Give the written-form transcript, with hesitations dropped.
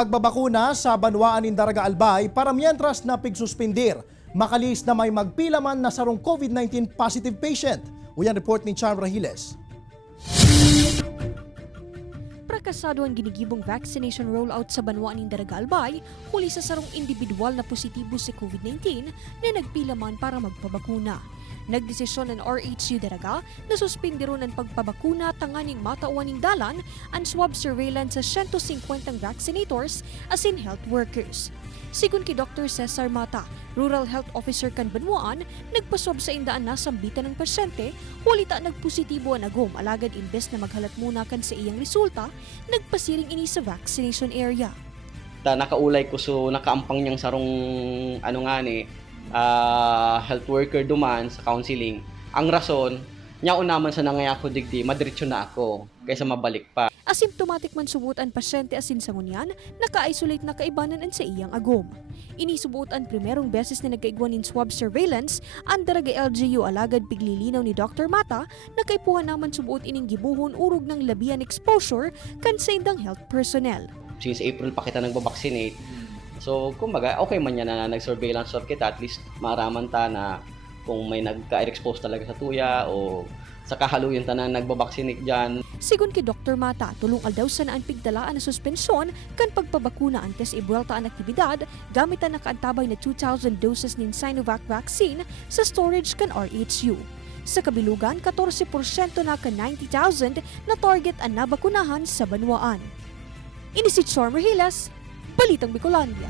Pagbabakuna sa Banwaan Indaraga Albay para mientras na pigsuspindir. Makalis na may magpila man na sarong COVID-19 positive patient. Uyan report ni Char Rahiles. Prakasado ang ginigibong vaccination rollout sa Banwaan Indaraga Albay huli sa sarong individual na positibo sa COVID-19 na nagpila man para magpabakuna. Nagdesisyon ng RHU Daraga na suspindiron ang pagpabakuna tanganing matauaning dalan ang swab surveillance sa 150 vaccinators as in health workers. Sigun kay Dr. Cesar Mata, Rural Health Officer kan Banwaan, nagpaswab sa indaan na sambitan ng pasyente, hulita nagpositibo ang agom alagad imbes na maghalat muna kan sa iyang resulta, nagpasiring ini sa vaccination area. Nakaulay ko so nakaampang niyang sarong health worker duman sa counseling. Ang rason, niya unaman sa nangaya ko digdi, madiretso na ako kaysa mabalik pa. Asymptomatic man subot ang pasyente asin sa ngunyan, naka-isolate na kaibanan ang sa iyang agom. Inisubot ang primerong beses na nagkaigwan in swab surveillance ang Daraga LGU alagad piglilinaw ni Dr. Mata na kaipuhan naman subot ining gibuhon urog ng labian exposure kan sa indang health personnel. Since April pa kita nagbabaksinate, so kumbaga okay man yan na nag-surveillance swab kita, at least maaraman ta na kung may nagka-expose talaga sa tuya o sa kahaluyan ta na nagbabaksinate dyan. Sigun kay Dr. Mata, tulong aldaw sa naan pigdalaan na suspensyon kan pagpabakuna antes ibuelta ang aktibidad gamit ang nakaantabay na 2,000 doses nin Sinovac vaccine sa storage kan RHU. Sa kabilugan, 14% na kan 90,000 na target ang nabakunahan sa Banwaan. Ini si Char Rahiles, Balitang Bicolandia.